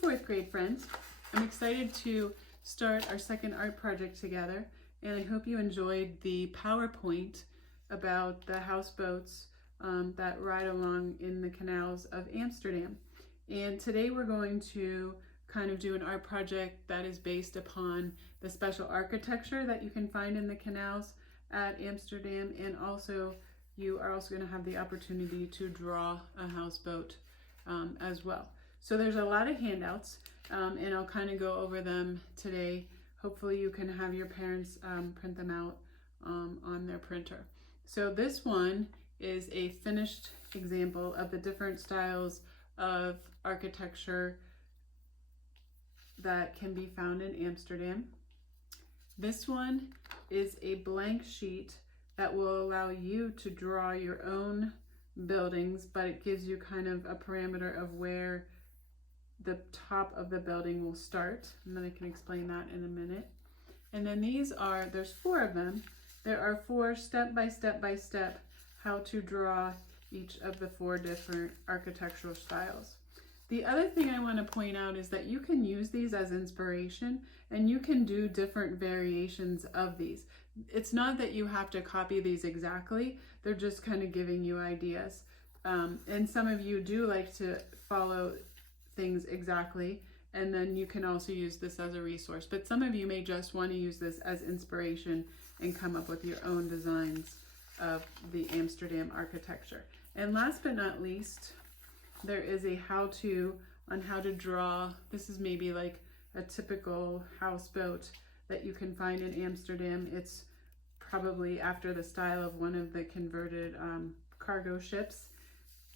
fourth grade friends. I'm excited to start our second art project together, and I hope you enjoyed the PowerPoint about the houseboats that ride along in the canals of Amsterdam. And today we're going to kind of do an art project that is based upon the special architecture that you can find in the canals at Amsterdam, and also you are also going to have the opportunity to draw a houseboat as well. So there's a lot of handouts, and I'll kind of go over them today. Hopefully you can have your parents print them out on their printer. So this one is a finished example of the different styles of architecture that can be found in Amsterdam. This one is a blank sheet that will allow you to draw your own buildings, but it gives you kind of a parameter of where the top of the building will start, and then I can explain that in a minute. And then there's 4 of them. There are 4 step by step how to draw each of the 4 different architectural styles. The other thing I want to point out is that you can use these as inspiration, and you can do different variations of these. It's not that you have to copy these exactly, they're just kind of giving you ideas. And some of you do like to follow things exactly, and then you can also use this as a resource. But some of you may just want to use this as inspiration and come up with your own designs of the Amsterdam architecture. And last but not least, there is a how-to on how to draw. This is maybe like a typical houseboat that you can find in Amsterdam. It's probably after the style of one of the converted cargo ships,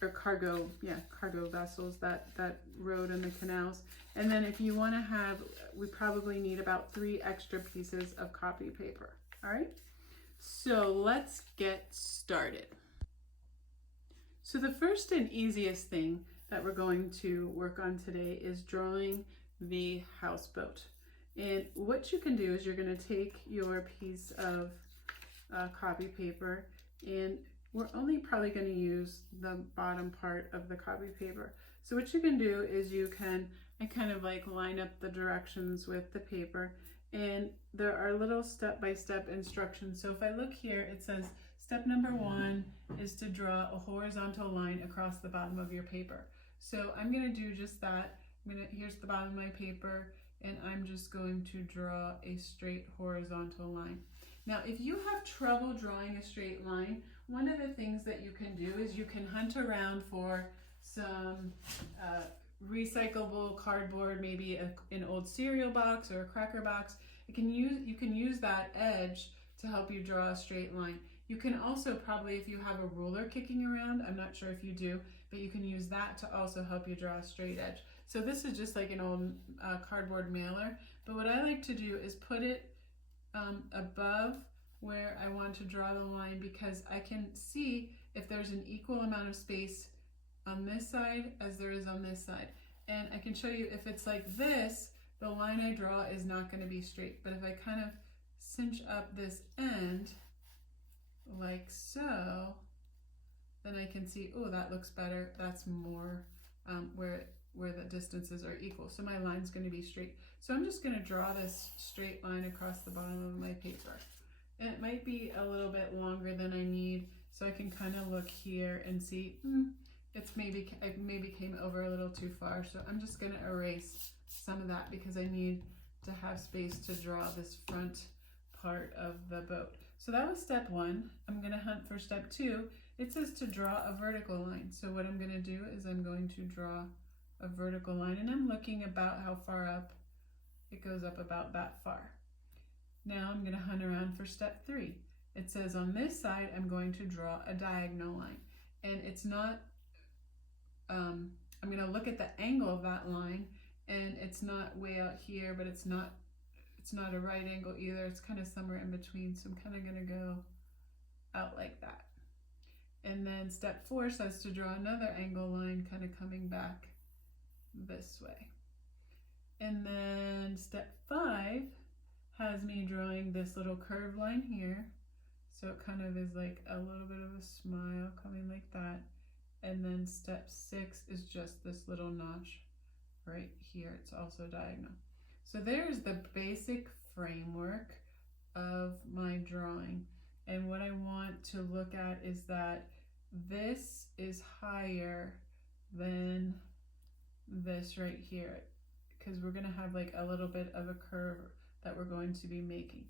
or cargo vessels that rode in the canals. And then if you want to have, we probably need about 3 extra pieces of copy paper. All right, so let's get started. So the first and easiest thing that we're going to work on today is drawing the houseboat. And what you can do is you're going to take your piece of copy paper, and we're only probably going to use the bottom part of the copy paper. So what you can do is I kind of like line up the directions with the paper, and there are little step-by-step instructions. So if I look here, it says step number 1 is to draw a horizontal line across the bottom of your paper. So I'm going to do just that. Here's the bottom of my paper, and I'm just going to draw a straight horizontal line. Now, if you have trouble drawing a straight line, one of the things that you can do is you can hunt around for some recyclable cardboard, maybe an old cereal box or a cracker box. You can use that edge to help you draw a straight line. You can also probably, if you have a ruler kicking around, I'm not sure if you do, but you can use that to also help you draw a straight edge. So this is just like an old cardboard mailer, but what I like to do is put it above where I want to draw the line, because I can see if there's an equal amount of space on this side as there is on this side. And I can show you if it's like this, the line I draw is not going to be straight. But if I kind of cinch up this end like so, then I can see, oh, that looks better. That's more where the distances are equal. So my line's going to be straight. So I'm just going to draw this straight line across the bottom of my paper. And it might be a little bit longer than I need, so I can kind of look here and see, I maybe came over a little too far. So I'm just going to erase some of that because I need to have space to draw this front part of the boat. So that was step 1. I'm going to hunt for step 2. It says to draw a vertical line. So what I'm going to do is I'm going to draw a vertical line, and I'm looking about how far up. It goes up about that far. Now I'm going to hunt around for step 3. It says on this side I'm going to draw a diagonal line, and it's not I'm going to look at the angle of that line, and it's not way out here, but it's not a right angle either. It's kind of somewhere in between, so I'm kind of going to go out like that. And then step 4 says to draw another angle line kind of coming back this way. And then step 5 has me drawing this little curved line here. So it kind of is like a little bit of a smile coming like that. And then step 6 is just this little notch right here, it's also diagonal. So there's the basic framework of my drawing. And what I want to look at is that this is higher than this right here, because we're going to have like a little bit of a curve that we're going to be making.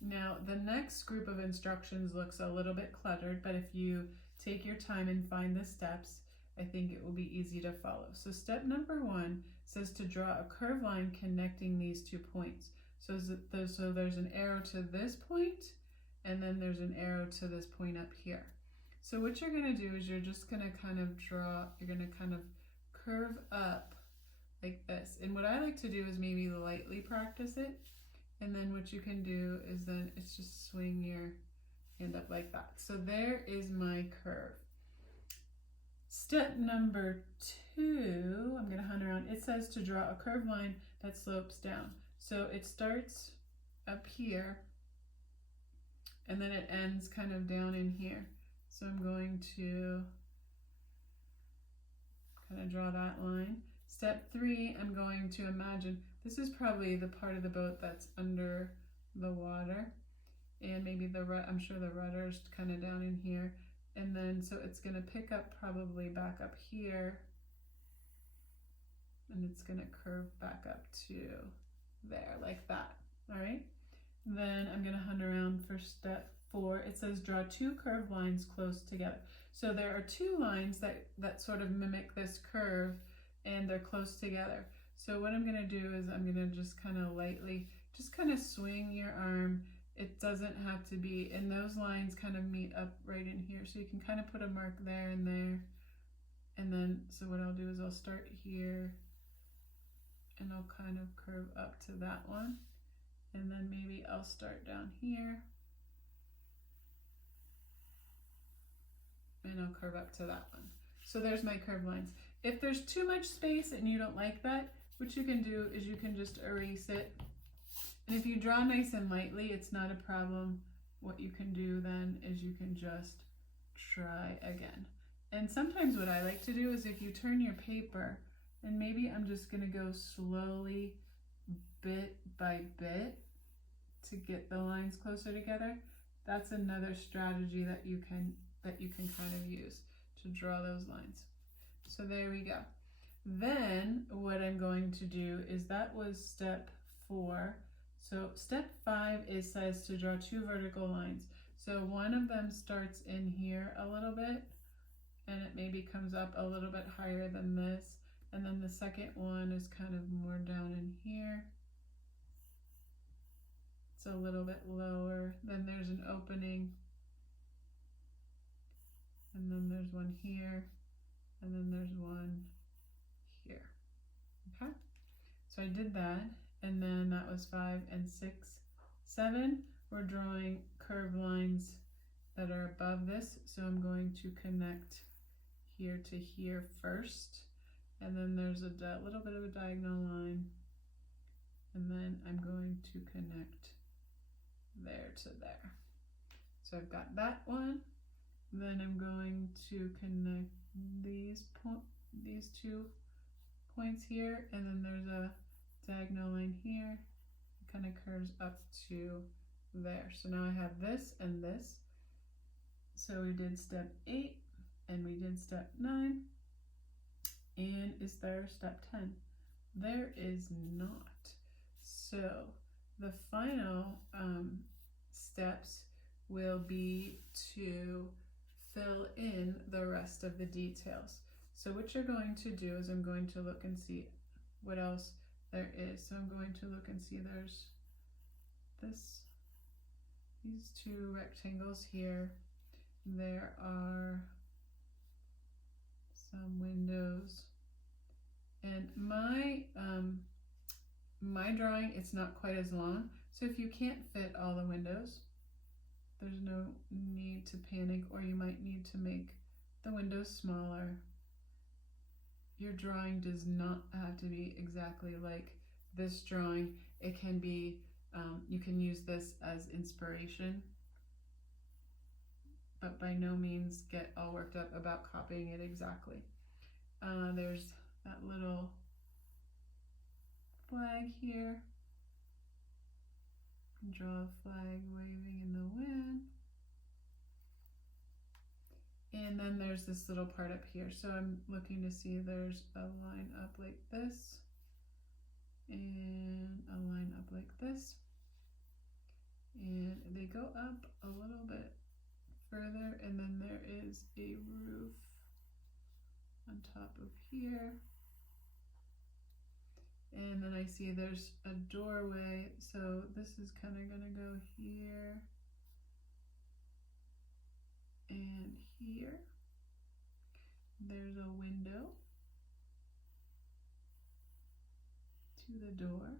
Now the next group of instructions looks a little bit cluttered, but if you take your time and find the steps, I think it will be easy to follow. So step number 1 says to draw a curved line connecting these 2 points. So there's an arrow to this point, and then there's an arrow to this point up here. So what you're going to do is you're just going to kind of draw, you're going to kind of curve up like this. And what I like to do is maybe lightly practice it. And then what you can do is then it's just swing your hand up like that. So there is my curve. Step number 2, I'm going to hunt around. It says to draw a curved line that slopes down. So it starts up here and then it ends kind of down in here. So I'm going to kind of draw that line. Step 3, I'm going to imagine this is probably the part of the boat that's under the water, and maybe I'm sure the rudder's kind of down in here, and then so it's going to pick up probably back up here, and it's going to curve back up to there like that. All right, then I'm going to hunt around for step 4. It says draw 2 curved lines close together. So there are 2 lines that sort of mimic this curve, and they're close together. So what I'm going to do is I'm going to just kind of lightly, just kind of swing your arm. It doesn't have to be, and those lines kind of meet up right in here. So you can kind of put a mark there and there. And then, so what I'll do is I'll start here and I'll kind of curve up to that one. And then maybe I'll start down here and I'll curve up to that one. So there's my curved lines. If there's too much space and you don't like that, what you can do is you can just erase it. And if you draw nice and lightly, it's not a problem. What you can do then is you can just try again. And sometimes what I like to do is if you turn your paper, and maybe I'm just going to go slowly, bit by bit, to get the lines closer together. That's another strategy that you can kind of use to draw those lines. So there we go. Then what I'm going to do is that was step 4. So step 5 says to draw 2 vertical lines. So one of them starts in here a little bit, and it maybe comes up a little bit higher than this. And then the second one is kind of more down in here. It's a little bit lower. Then there's an opening. And then there's one here. And then there's one here. Okay? So I did that. And then that was 5 and 6. 7, we're drawing curved lines that are above this. So I'm going to connect here to here first. And then there's a little bit of a diagonal line. And then I'm going to connect there to there. So I've got that one. Then I'm going to connect these 2 points here, and then there's a diagonal line here. It kind of curves up to there. So now I have this and this. So we did step 8 and we did step 9. And is there step 10? There is not. So the final steps will be to fill in the rest of the details. So what you're going to do is I'm going to look and see what else there is. So I'm going to look and see there's these 2 rectangles here. There are some windows. And my drawing, it's not quite as long. So if you can't fit all the windows, there's no need to panic, or you might need to make the windows smaller. Your drawing does not have to be exactly like this drawing. It can be, you can use this as inspiration, but by no means get all worked up about copying it exactly. There's that little here. Draw a flag waving in the wind. And then there's this little part up here. So I'm looking to see there's a line up like this and a line up like this. And they go up a little bit further, and then there is a roof on top of here. And then I see there's a doorway, so this is kind of going to go here and here. There's a window to the door.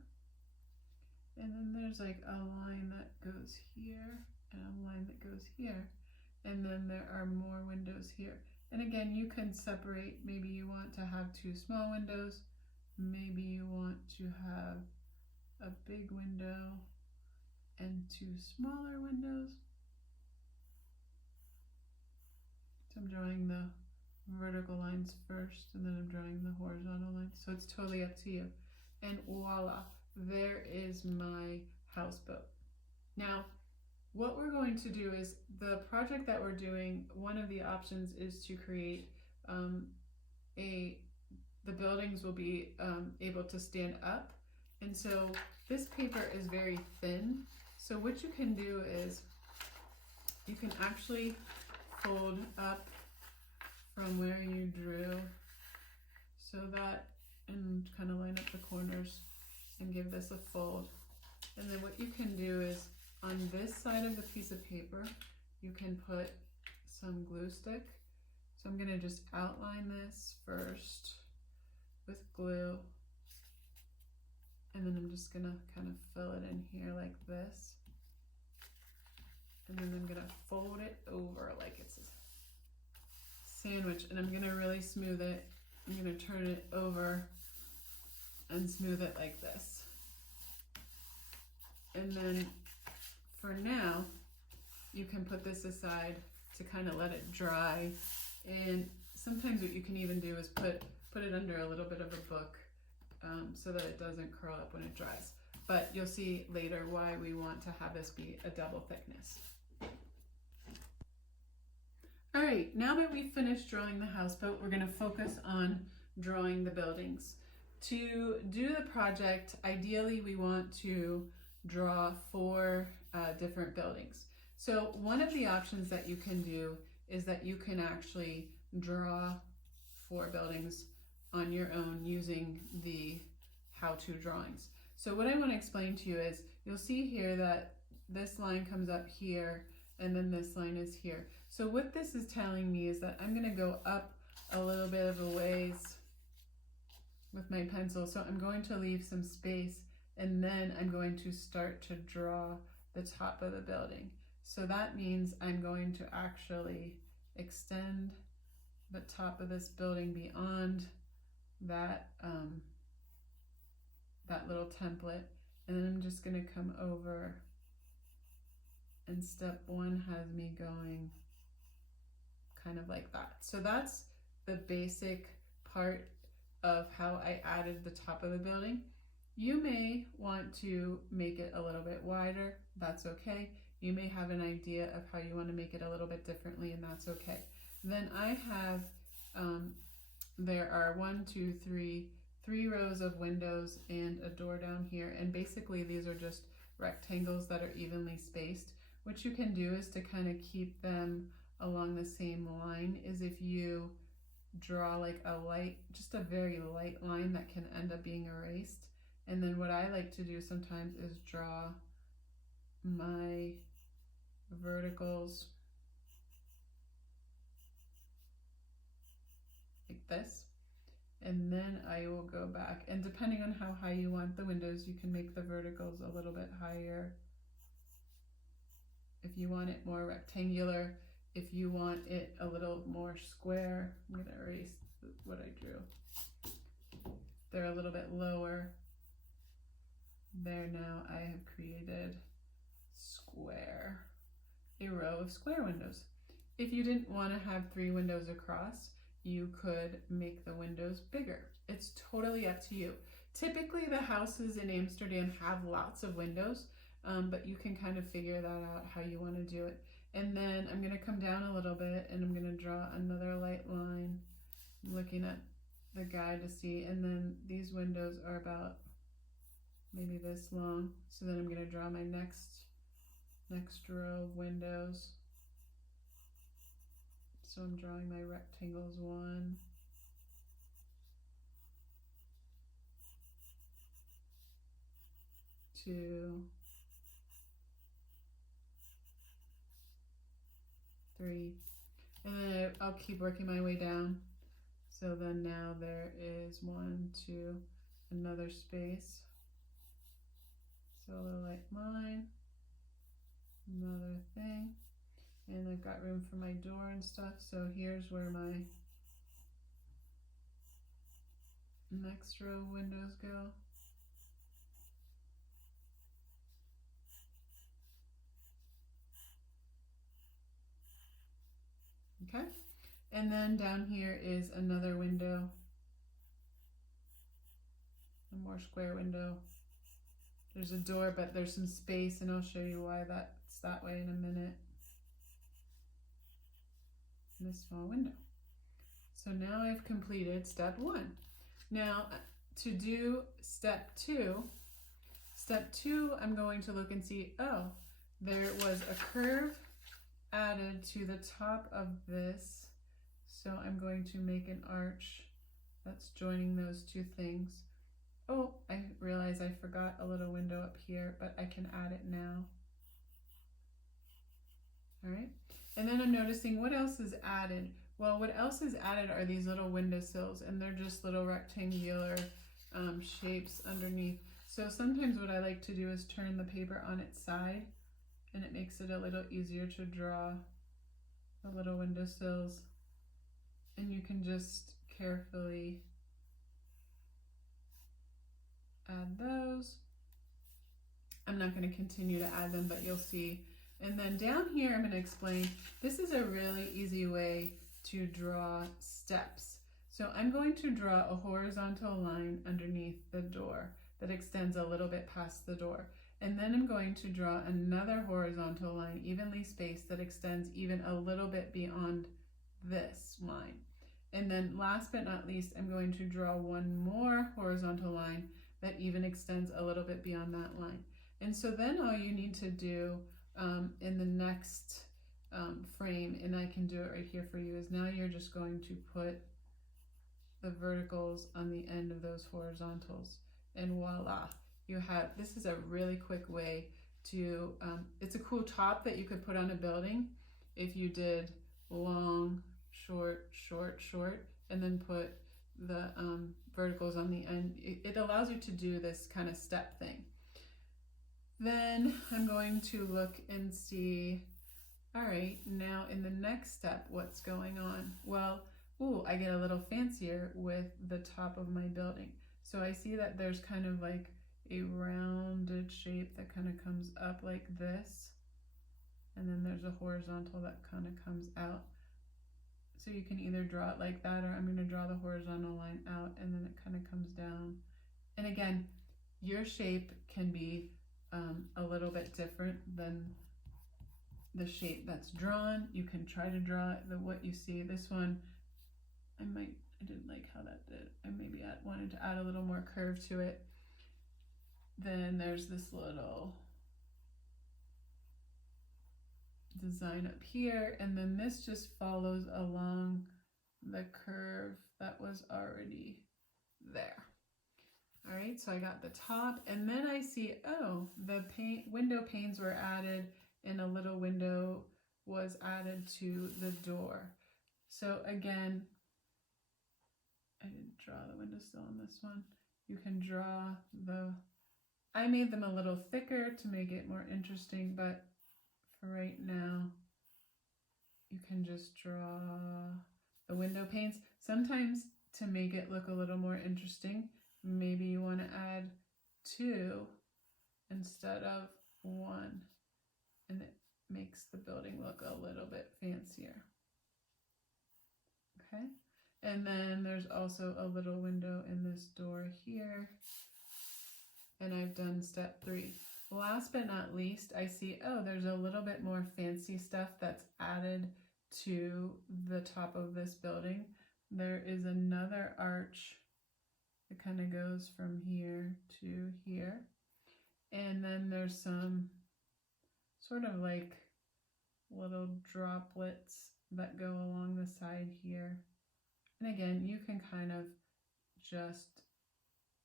And then there's like a line that goes here and a line that goes here. And then there are more windows here. And again, you can separate. Maybe you want to have 2 small windows. Maybe you want to have a big window and 2 smaller windows. So I'm drawing the vertical lines first, and then I'm drawing the horizontal lines. So it's totally up to you. And voila, there is my houseboat. Now, what we're going to do is the project that we're doing, one of the options is to create the buildings will be able to stand up. And so this paper is very thin. So what you can do is you can actually fold up from where you drew so that, and kind of line up the corners and give this a fold. And then what you can do is on this side of the piece of paper, you can put some glue stick. So I'm going to just outline this first with glue, and then I'm just going to kind of fill it in here like this. And then I'm going to fold it over like it's a sandwich, and I'm going to really smooth it. I'm going to turn it over and smooth it like this. And then for now, you can put this aside to kind of let it dry. And sometimes what you can even do is put it under a little bit of a book so that it doesn't curl up when it dries. But you'll see later why we want to have this be a double thickness. All right, now that we've finished drawing the houseboat, we're going to focus on drawing the buildings. To do the project, ideally we want to draw 4 different buildings. So one of the options that you can do is that you can actually draw 4 buildings on your own using the how-to drawings. So what I want to explain to you is you'll see here that this line comes up here and then this line is here. So what this is telling me is that I'm going to go up a little bit of a ways with my pencil. So I'm going to leave some space, and then I'm going to start to draw the top of the building. So that means I'm going to actually extend the top of this building beyond that, that little template. And then I'm just going to come over, and step 1 has me going kind of like that. So that's the basic part of how I added the top of the building. You may want to make it a little bit wider. That's okay. You may have an idea of how you want to make it a little bit differently, and that's okay. Then I have, there are 3 rows of windows and a door down here. And basically these are just rectangles that are evenly spaced. What you can do is to kind of keep them along the same line is if you draw like a light, just a very light line that can end up being erased. And then what I like to do sometimes is draw my verticals like this. And then I will go back, and depending on how high you want the windows, you can make the verticals a little bit higher. If you want it more rectangular, if you want it a little more square, I'm going to erase what I drew. They're a little bit lower. There, now I have created square, a row of square windows. If you didn't want to have 3 windows across, you could make the windows bigger. It's totally up to you. Typically the houses in Amsterdam have lots of windows, but you can kind of figure that out how you want to do it. And then I'm going to come down a little bit and I'm going to draw another light line. I'm looking at the guide to see, and then these windows are about maybe this long. So then I'm going to draw my next row of windows. So I'm drawing my rectangles 1, 2, 3, and then I'll keep working my way down. So then now there is 1, 2, another space. So a little light line, another thing, and I've got room for my door and stuff. So here's where my next row of windows go. Okay, and then down here is another window, a more square window. There's a door, but there's some space, and I'll show you why that's that way in a minute. And a small window. So now I've completed step 1. Now to do step 2, I'm going to look and see, oh, there was a curve added to the top of this. So I'm going to make an arch that's joining those two things. Oh, I realize I forgot a little window up here, but I can add it now. All right, and then I'm noticing what else is added. Well, what else is added are these little windowsills, and they're just little rectangular shapes underneath. So sometimes what I like to do is turn the paper on its side, and it makes it a little easier to draw the little windowsills. And you can just carefully add those. I'm not going to continue to add them, but you'll see. And then down here, I'm going to explain, this is a really easy way to draw steps. So I'm going to draw a horizontal line underneath the door that extends a little bit past the door. And then I'm going to draw another horizontal line, evenly spaced, that extends even a little bit beyond this line. And then last but not least, I'm going to draw one more horizontal line that even extends a little bit beyond that line. And so then all you need to do in the next frame, and I can do it right here for you, is now you're just going to put the verticals on the end of those horizontals, and voila, you have, this is a really quick way to, it's a cool top that you could put on a building if you did long, short, short, short, and then put the verticals on the end. It allows you to do this kind of step thing. Then I'm going to look and see, all right, now in the next step, what's going on? Well, ooh, I get a little fancier with the top of my building. So I see that there's kind of like a rounded shape that kind of comes up like this. And then there's a horizontal that kind of comes out. So you can either draw it like that, or I'm going to draw the horizontal line out and then it kind of comes down. And again, your shape can be a little bit different than the shape that's drawn. You can try to draw what you see. This one, I didn't like how that did. I maybe wanted to add a little more curve to it. Then there's this little design up here, and then this just follows along the curve that was already there. All right, so I got the top, and then I see, oh, the window panes were added, and a little window was added to the door. So again, I didn't draw the windowsill on this one. You can draw I made them a little thicker to make it more interesting, but for right now, you can just draw the window panes. Sometimes to make it look a little more interesting, maybe you want to add 2 instead of 1, and it makes the building look a little bit fancier. Okay, and then there's also a little window in this door here. and I've done step 3. Last but not least, I see, oh, there's a little bit more fancy stuff that's added to the top of this building. There is another arch that kind of goes from here to here. And then there's some sort of like little droplets that go along the side here. And again, you can kind of just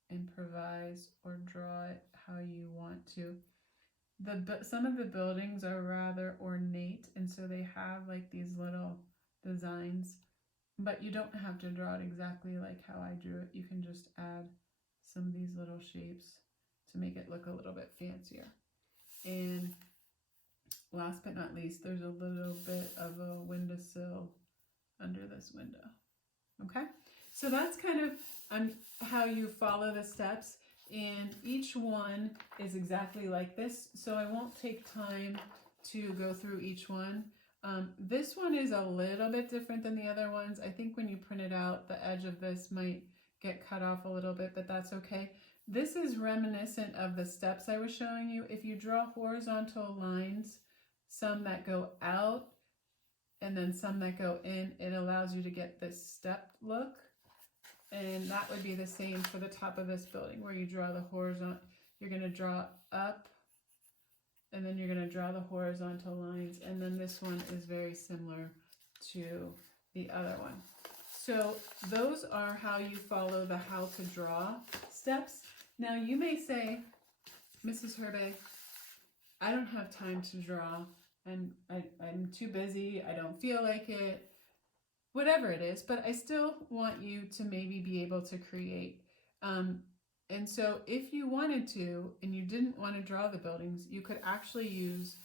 improvise or draw it how you want to. Some of the buildings are rather ornate, and so they have like these little designs, but you don't have to draw it exactly like how I drew it. You can just add some of these little shapes to make it look a little bit fancier. And last but not least, there's a little bit of a windowsill under this window. Okay, so that's kind of how you follow the steps, and each one is exactly like this, so I won't take time to go through each one. This one is a little bit different than the other ones. I think when you print it out, the edge of this might get cut off a little bit, but that's okay. This is reminiscent of the steps I was showing you. If you draw horizontal lines, some that go out and then some that go in, it allows you to get this step look. And that would be the same for the top of this building, where you draw the horizontal, you're going to draw up, and then you're going to draw the horizontal lines. And then this one is very similar to the other one. So those are how you follow the how to draw steps. Now you may say, Mrs. Herbay, I don't have time to draw, and I'm too busy, I don't feel like it, whatever it is, but I still want you to maybe be able to create. And so if you wanted to, and you didn't want to draw the buildings, you could actually use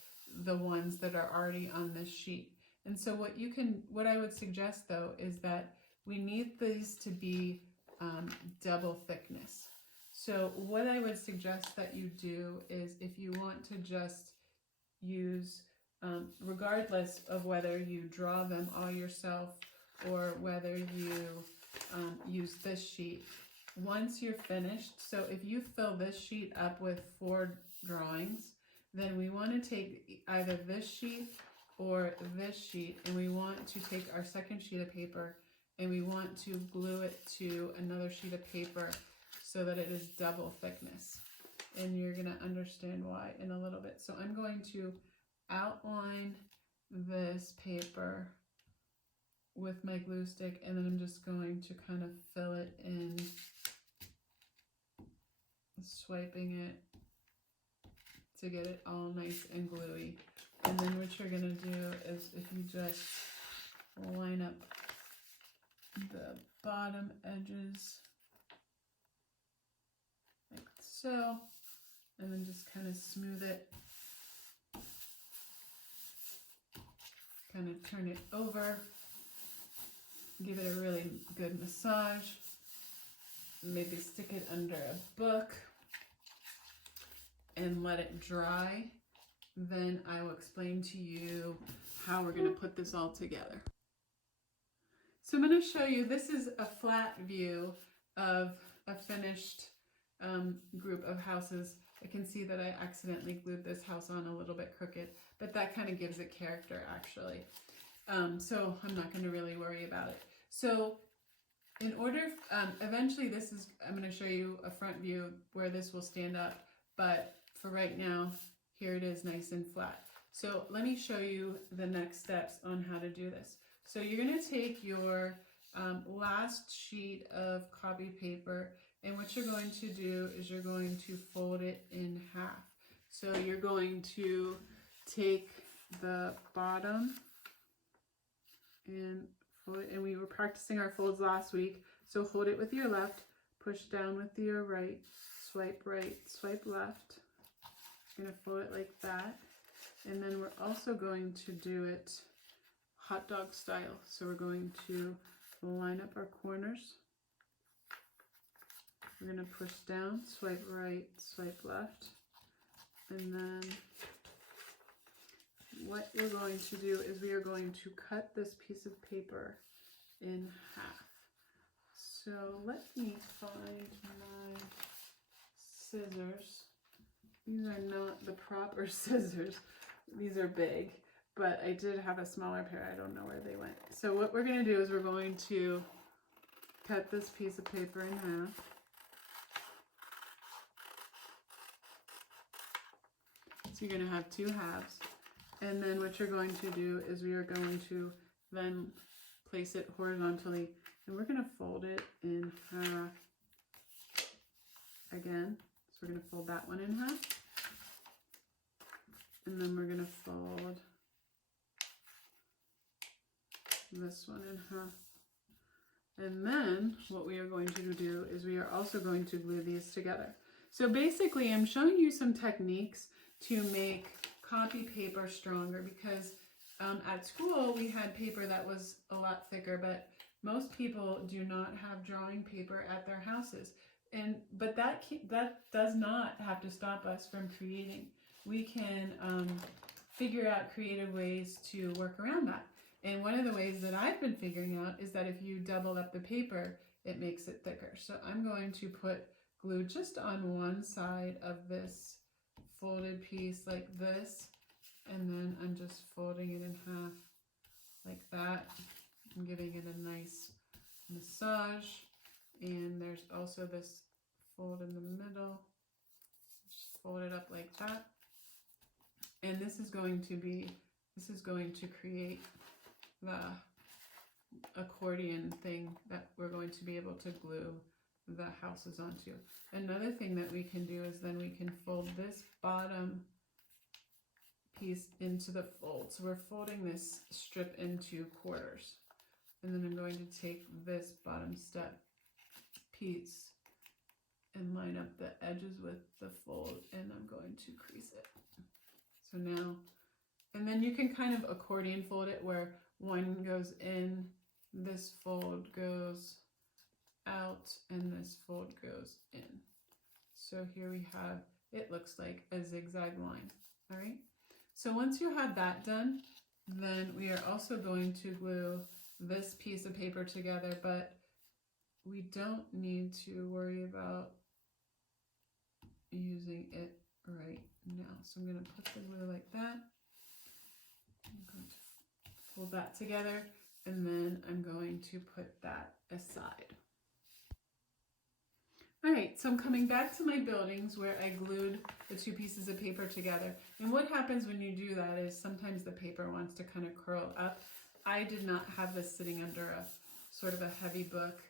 the ones that are already on this sheet. And so what I would suggest though, is that we need these to be double thickness. So what I would suggest that you do is, if you want to just use, regardless of whether you draw them all yourself or whether you use this sheet, once you're finished, so if you fill this sheet up with 4 drawings, then we want to take either this sheet or this sheet, and we want to take our second sheet of paper and we want to glue it to another sheet of paper so that it is double thickness. And you're going to understand why in a little bit. So I'm going to outline this paper with my glue stick, and then I'm just going to kind of fill it in, swiping it to get it all nice and gluey. And then what you're going to do is, if you just line up the bottom edges like so, and then just kind of smooth it, kind of turn it over, give it a really good massage, maybe stick it under a book and let it dry. Then I will explain to you how we're going to put this all together. So I'm going to show you, this is a flat view of a finished group of houses. I can see that I accidentally glued this house on a little bit crooked, but that kind of gives it character actually. So I'm not going to really worry about it. So in order, eventually I'm going to show you a front view where this will stand up, but for right now, here it is nice and flat. So let me show you the next steps on how to do this. So you're going to take your last sheet of copy paper, and what you're going to do is you're going to fold it in half. So you're going to take the bottom and fold it, and we were practicing our folds last week. So hold it with your left, push down with your right, swipe left. You're going to fold it like that. And then we're also going to do it hot dog style. So we're going to line up our corners. We're going to push down, swipe right, swipe left. And then what you're going to do is we are going to cut this piece of paper in half. So let me find my scissors. These are not the proper scissors. These are big, but I did have a smaller pair. I don't know where they went. So what we're going to do is we're going to cut this piece of paper in half. So you're going to have 2 halves. And then what you're going to do is we are going to then place it horizontally, and we're going to fold it in half again. So we're going to fold that one in half, and then we're going to fold this one in half. And then what we are going to do is we are also going to glue these together. So basically I'm showing you some techniques to make copy paper stronger, because at school we had paper that was a lot thicker, but most people do not have drawing paper at their houses. But that does not have to stop us from creating. We can figure out creative ways to work around that. And one of the ways that I've been figuring out is that if you double up the paper, it makes it thicker. So I'm going to put glue just on one side of this folded piece like this, and then I'm just folding it in half like that. I'm giving it a nice massage, and there's also this fold in the middle. Just fold it up like that, and this is going to create the accordion thing that we're going to be able to glue the houses onto. Another thing that we can do is then we can fold this bottom piece into the fold. So we're folding this strip into quarters, and then I'm going to take this bottom step piece and line up the edges with the fold, and I'm going to crease it. So now, and then you can kind of accordion fold it where one goes in, this fold goes out, and this fold goes in. So here we have, it looks like a zigzag line. All right. So once you have that done, then we are also going to glue this piece of paper together, but we don't need to worry about using it right now. So I'm going to put the glue like that. I'm going to fold that together, and then I'm going to put that aside. All right, so I'm coming back to my buildings where I glued the 2 pieces of paper together. And what happens when you do that is sometimes the paper wants to kind of curl up. I did not have this sitting under a sort of a heavy book,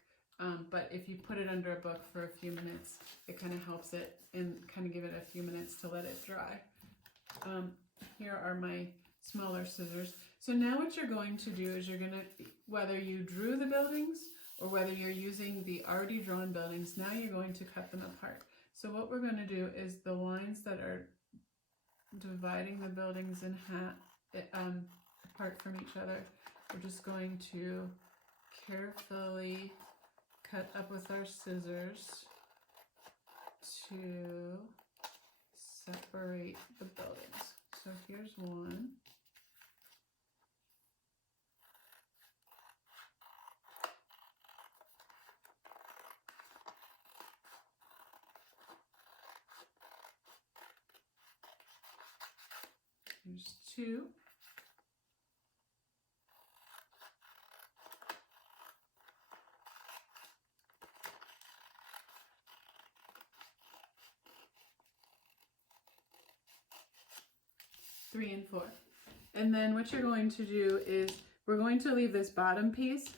but if you put it under a book for a few minutes, it kind of helps it and kind of give it a few minutes to let it dry. Here are my smaller scissors. So now what you're going to do is you're going to, whether you drew the buildings or whether you're using the already drawn buildings, now you're going to cut them apart. So what we're going to do is the lines that are dividing the buildings in half, apart from each other, we're just going to carefully cut up with our scissors to separate the buildings. So here's one. Here's 2. Three and 4. And then what you're going to do is we're going to leave this bottom piece,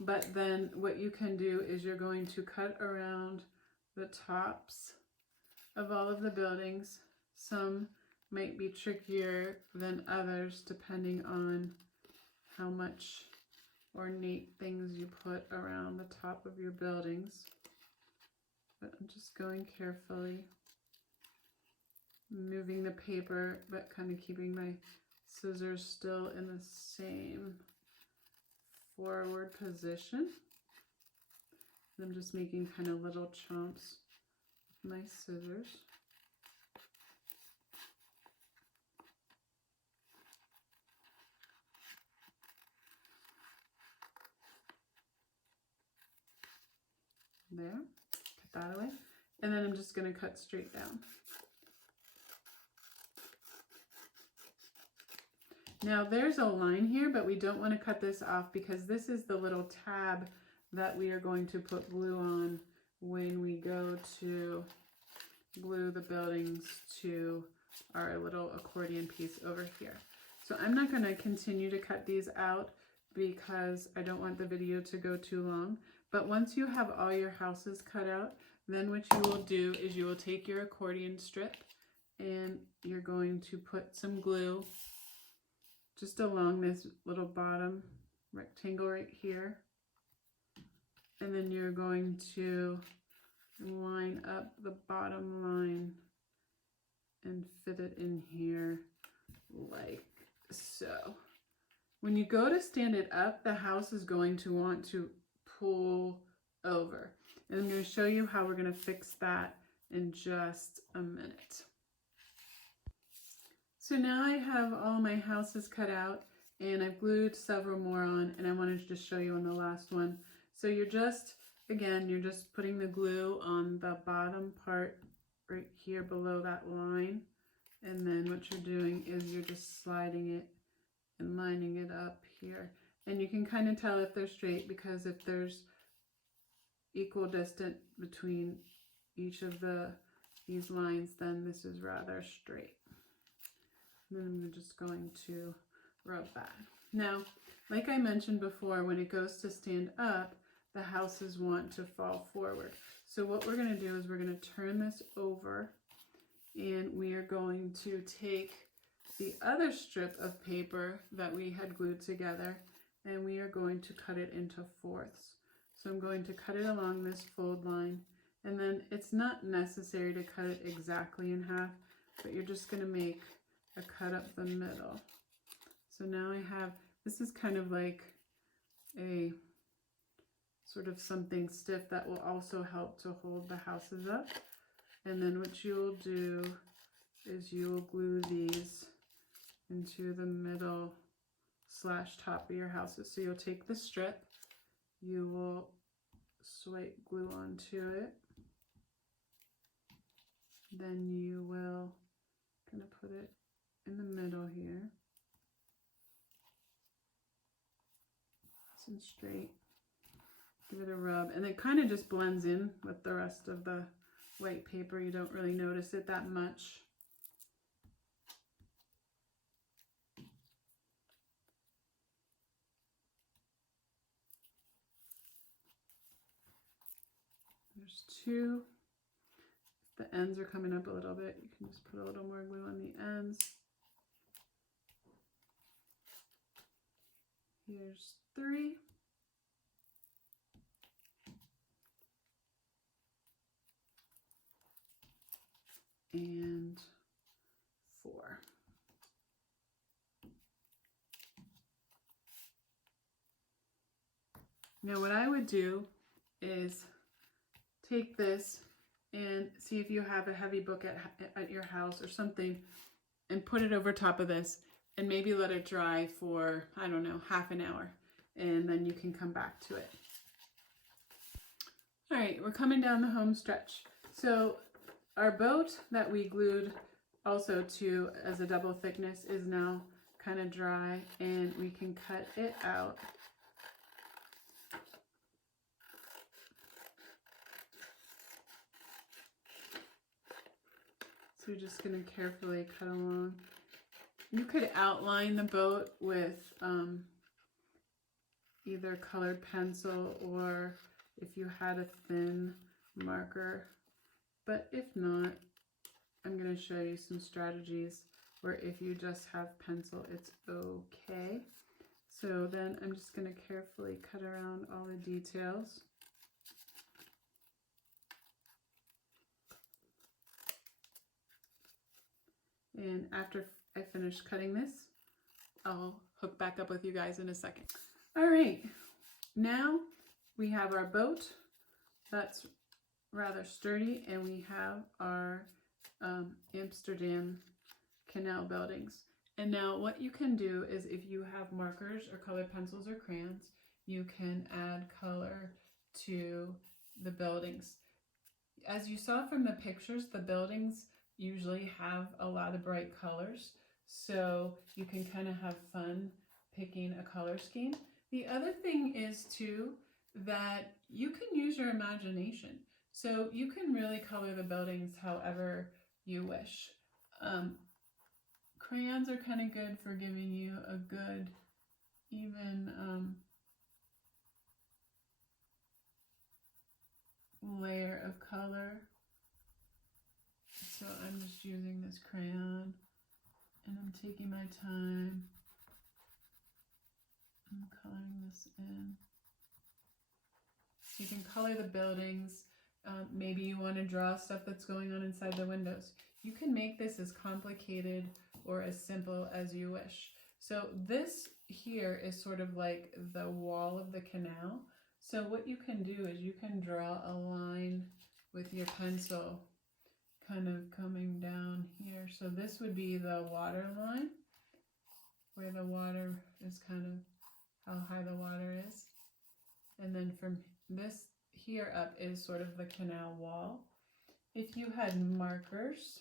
but then what you can do is you're going to cut around the tops of all of the buildings. Some might be trickier than others depending on how much ornate things you put around the top of your buildings. But I'm just going carefully, moving the paper, but kind of keeping my scissors still in the same forward position. I'm just making kind of little chomps with my scissors. There, put that away. And then I'm just going to cut straight down. Now there's a line here, but we don't want to cut this off because this is the little tab that we are going to put glue on when we go to glue the buildings to our little accordion piece over here. So I'm not going to continue to cut these out because I don't want the video to go too long. But once you have all your houses cut out, then what you will do is you will take your accordion strip and you're going to put some glue just along this little bottom rectangle right here. And then you're going to line up the bottom line and fit it in here like so. When you go to stand it up, the house is going to want to pull over. And I'm going to show you how we're going to fix that in just a minute. So now I have all my houses cut out and I've glued several more on, and I wanted to just show you on the last one. So you're just, again, you're just putting the glue on the bottom part right here below that line. And then what you're doing is you're just sliding it and lining it up here. And you can kind of tell if they're straight because if there's equal distance between each of these lines, then this is rather straight. And then I'm just going to rub that. Now, like I mentioned before, when it goes to stand up, the houses want to fall forward. So what we're going to do is we're going to turn this over and we are going to take the other strip of paper that we had glued together and we are going to cut it into fourths. So I'm going to cut it along this fold line, and then it's not necessary to cut it exactly in half, but you're just going to make a cut up the middle. So now I have, this is kind of like a sort of something stiff that will also help to hold the houses up. And then what you'll do is you will glue these into the middle / top of your houses. So you'll take the strip, you will swipe glue onto it, then you will kind of put it in the middle here, nice and straight, give it a rub, and it kind of just blends in with the rest of the white paper. You don't really notice it that much. There's two. If the ends are coming up a little bit, you can just put a little more glue on the ends. Here's 3. And 4. Now what I would do is take this and see if you have a heavy book at your house or something and put it over top of this and maybe let it dry for, I don't know, half an hour, and then you can come back to it. All right, we're coming down the home stretch. So our boat that we glued also to as a double thickness is now kind of dry, and we can cut it out. So you're just going to carefully cut along. You could outline the boat with either colored pencil or if you had a thin marker. But if not, I'm going to show you some strategies where if you just have pencil, it's okay. So then I'm just going to carefully cut around all the details. And after I finish cutting this, I'll hook back up with you guys in a second. All right, now we have our boat that's rather sturdy, and we have our Amsterdam Canal buildings. And now what you can do is if you have markers or colored pencils or crayons, you can add color to the buildings. as you saw from the pictures, the buildings usually have a lot of bright colors, so you can kind of have fun picking a color scheme. The other thing is too that you can use your imagination. So you can really color the buildings however you wish. Crayons are kind of good for giving you a good, even layer of color. So I'm just using this crayon and I'm taking my time. I'm coloring this in. You can color the buildings. Maybe you want to draw stuff that's going on inside the windows. You can make this as complicated or as simple as you wish. So this here is sort of like the wall of the canal. So what you can do is you can draw a line with your pencil kind of coming down here. So this would be the water line, where the water is kind of how high the water is. And then from this here up is sort of the canal wall. If you had markers,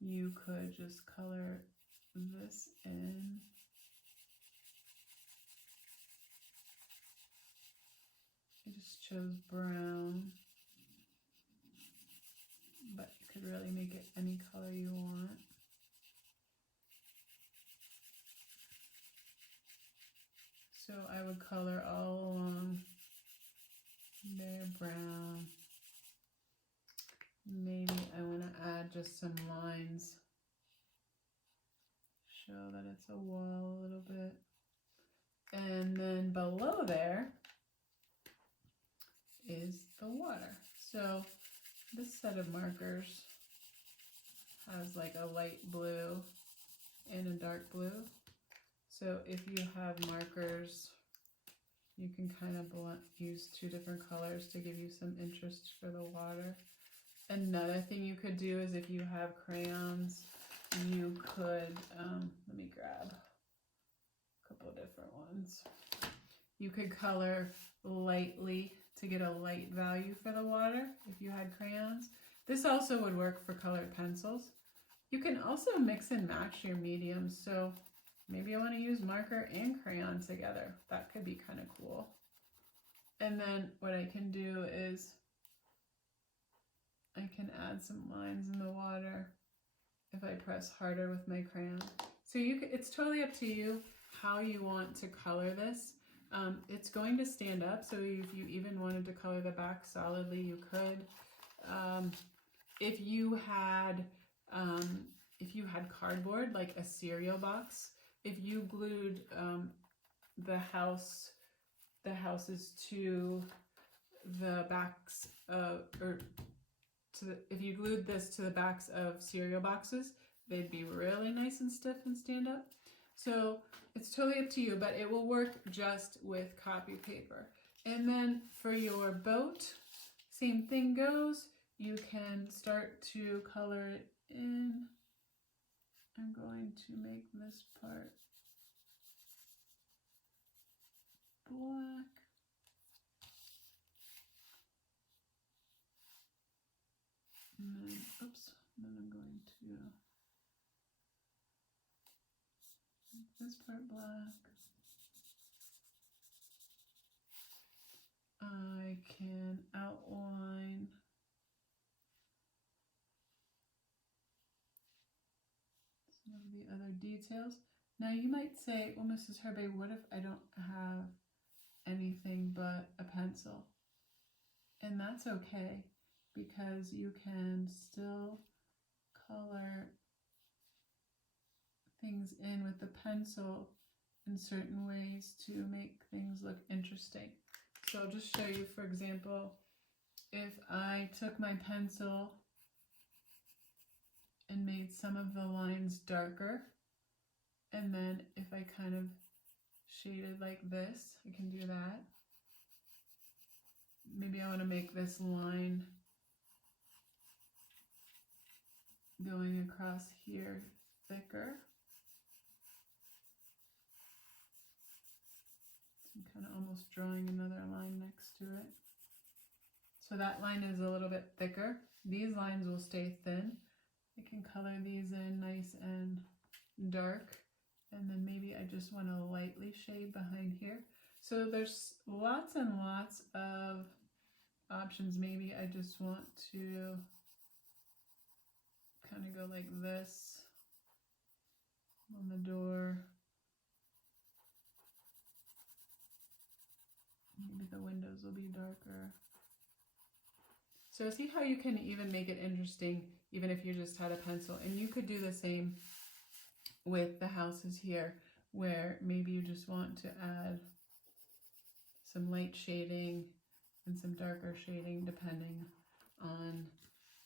you could just color this in. I just chose brown, but you could really make it any color you want. So I would color all along there brown. Maybe I want to add just some lines. Show that it's a wall a little bit. And then below there is the water. So this set of markers has like a light blue and a dark blue. So if you have markers, you can kind of use two different colors to give you some interest for the water. Another thing you could do is if you have crayons, you could, let me grab a couple of different ones. You could color lightly to get a light value for the water if you had crayons. This also would work for colored pencils. You can also mix and match your mediums. So maybe I want to use marker and crayon together. That could be kind of cool. And then what I can do is I can add some lines in the water if I press harder with my crayon. So it's totally up to you how you want to color this. It's going to stand up, so if you even wanted to color the back solidly, you could. If you had cardboard, like a cereal box, if you glued the houses to the backs of, if you glued this to the backs of cereal boxes, they'd be really nice and stiff and stand up. So it's totally up to you, but it will work just with copy paper. And then for your boat, same thing goes. You can start to color it in. I'm going to make this part black. And then, oops, then I'm going to make this part black. I can outline some of the other details. Now you might say, well, Mrs. Herbay, what if I don't have anything but a pencil? And that's okay, because you can still color things in with the pencil in certain ways to make things look interesting. So I'll just show you, for example, if I took my pencil and made some of the lines darker, and then if I kind of shaded like this, I can do that. Maybe I want to make this line going across here thicker. So I'm kind of almost drawing another line next to it So that line is a little bit thicker. These lines will stay thin. I can color these in nice and dark. And then maybe I just want to lightly shade behind here. So there's lots and lots of options. Maybe I just want to kind of go like this on the door. Maybe the windows will be darker. So see how you can even make it interesting even if you just had a pencil. And you could do the same with the houses here, where maybe you just want to add some light shading and some darker shading depending on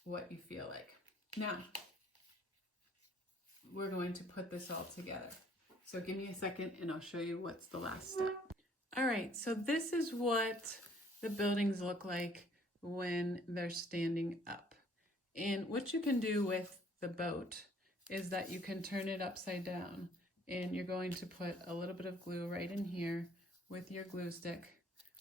what you feel like. Now, we're going to put this all together. So give me a second and I'll show you what's the last step. All right, so this is what the buildings look like when they're standing up. And what you can do with the boat is that you can turn it upside down, and you're going to put a little bit of glue right in here with your glue stick.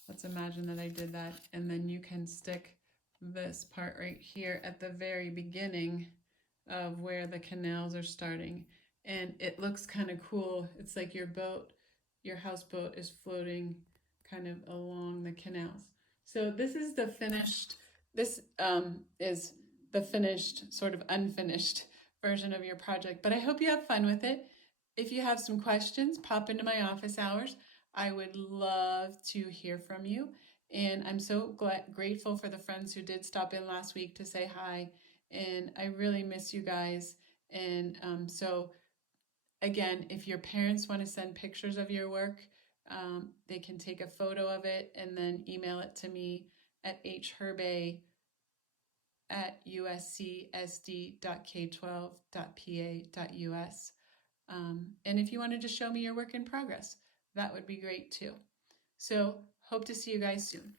Let's imagine that I did that, and then you can stick this part right here at the very beginning of where the canals are starting, and it looks kind of cool. It's like your boat, your houseboat is floating kind of along the canals. So this is the finished, this is the finished, sort of unfinished version of your project, but I hope you have fun with it. If you have some questions, pop into my office hours. I would love to hear from you. And I'm so grateful for the friends who did stop in last week to say hi. And I really miss you guys. And so again, if your parents want to send pictures of your work, they can take a photo of it and then email it to me at hherbay@uscsd.k12.pa.us. And if you wanted to show me your work in progress, that would be great too. So hope to see you guys soon.